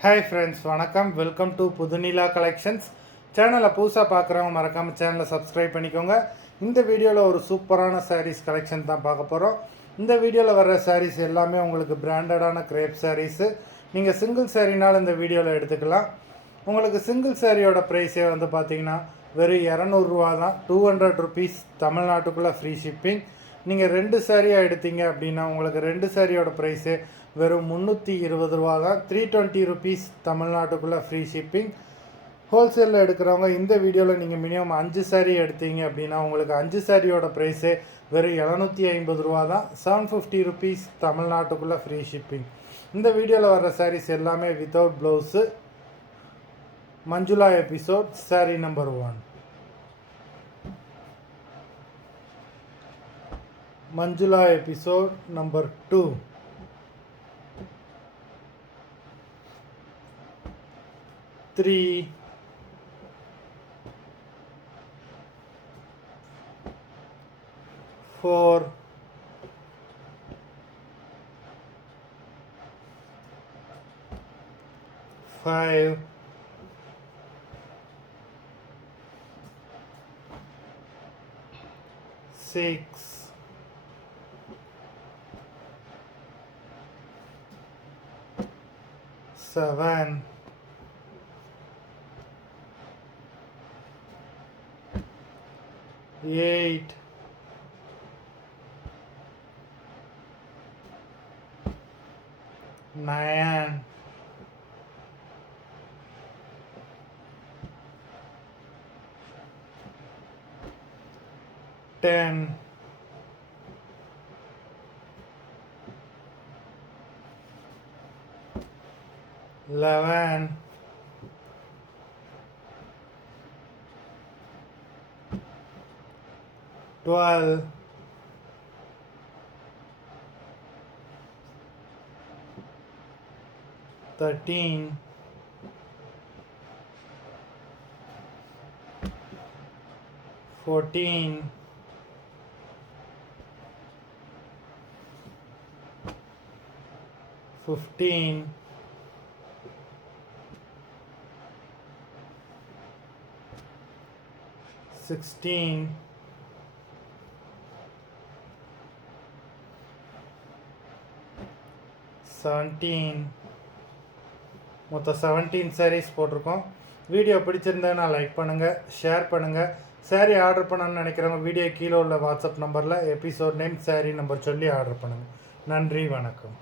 Hi friends, வணக்கம். Welcome to Pudhunila collections. சேனலை புதுசாக பார்க்குறவங்க மறக்காமல் சேனலை சப்ஸ்கிரைப் பண்ணிக்கோங்க. இந்த வீடியோவில் ஒரு சூப்பரான சாரீஸ் கலெக்ஷன் தான் பார்க்க போகிறோம். இந்த வீடியோவில் வர்ற சாரீஸ் எல்லாமே உங்களுக்கு பிராண்டடான கிரேப் சாரீஸு. நீங்கள் சிங்கிள் சாரீனாலும் இந்த வீடியோவில் எடுத்துக்கலாம். உங்களுக்கு சிங்கிள் சாரியோட ப்ரைஸே வந்து பார்த்தீங்கன்னா வெறும் 200 தான். 200 ருபீஸ் தமிழ்நாட்டுக்குள்ளே ஃப்ரீ ஷிப்பிங். நீங்கள் 2 சாரியாக எடுத்தீங்க அப்படின்னா உங்களுக்கு 2 சாரியோட ப்ரைஸே வெறும் 320 தான். 320 ருபீஸ் தமிழ்நாட்டுக்குள்ளே ஃப்ரீ ஷிப்பிங். ஹோல்சேலில் எடுக்கிறவங்க இந்த வீடியோவில் நீங்கள் மினிமம் 5 சாரி எடுத்தீங்க அப்படின்னா உங்களுக்கு 5 சாரியோட ப்ரைஸே வெறும் 750 தான். 750 ருபீஸ் தமிழ்நாட்டுக்குள்ளே ஃப்ரீ ஷிப்பிங். இந்த வீடியோவில் வர்ற சாரீஸ் எல்லாமே without blouse. Manjula episode sorry number 1. Manjula episode number 2. 3, 4, 5, 6, 7, 8, 9, 10, 11, 12, 13, 14, 15, 16, 17. மொத்தம் 17 சாரீஸ் போட்டிருக்கோம். வீடியோ பிடிச்சிருந்தேன்னா லைக் பண்ணுங்கள், ஷேர் பண்ணுங்கள். சாரீ ஆர்டர் பண்ணணும்னு நினைக்கிறவங்க வீடியோ கீழே உள்ள வாட்ஸ்அப் நம்பரில் எபிசோட் நேம், சாரீ நம்பர் சொல்லி ஆர்டர் பண்ணுங்கள். நன்றி, வணக்கம்.